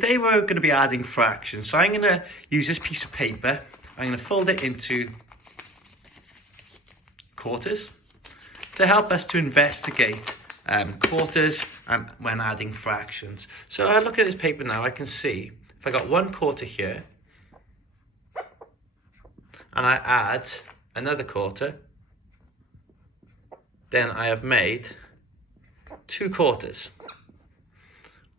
Today we're going to be adding fractions, so I'm going to use this piece of paper. I'm going to fold it into quarters to help us to investigate quarters when adding fractions. So I look at this paper now, I can see if I got 1/4 here and I add another quarter, then I have made 2/4.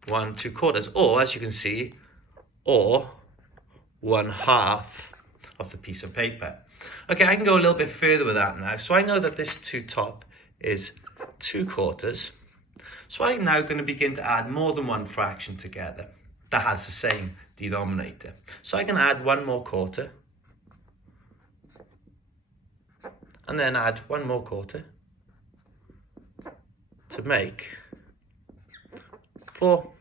1 2/4, or as you can see, or 1/2 of the piece of paper. Okay, I can go a little bit further with that now. So I know that this top is 2/4. So I'm now going to begin to add more than one fraction together that has the same denominator. So I can add one more quarter, and then add one more quarter to make 4/4.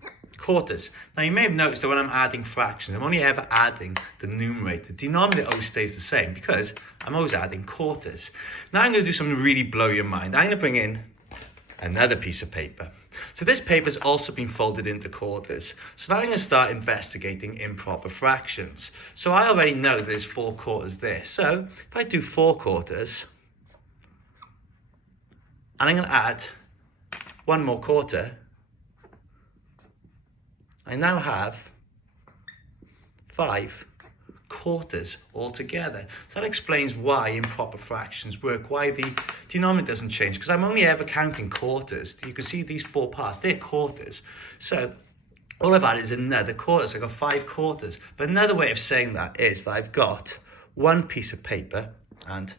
Now you may have noticed that when I'm adding fractions, I'm only ever adding the numerator. The denominator always stays the same because I'm always adding quarters. Now I'm going to do something to really blow your mind. I'm going to bring in another piece of paper. So this paper has also been folded into quarters. So now I'm going to start investigating improper fractions. So I already know there's 4/4 there. So if I do 4/4, and I'm going to add one more quarter, I now have 5/4 altogether. So that explains why improper fractions work, why the denominator doesn't change, because I'm only ever counting quarters. You can see these 4 parts, they're quarters. So all I've added is another quarter, so I've got 5/4. But another way of saying that is that I've got one piece of paper and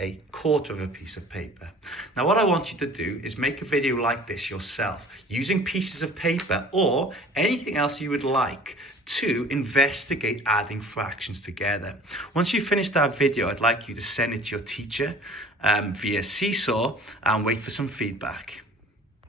a quarter of a piece of paper. Now what I want you to do is make a video like this yourself, using pieces of paper or anything else you would like to investigate adding fractions together. Once you finish that video, I'd like you to send it to your teacher via Seesaw and wait for some feedback.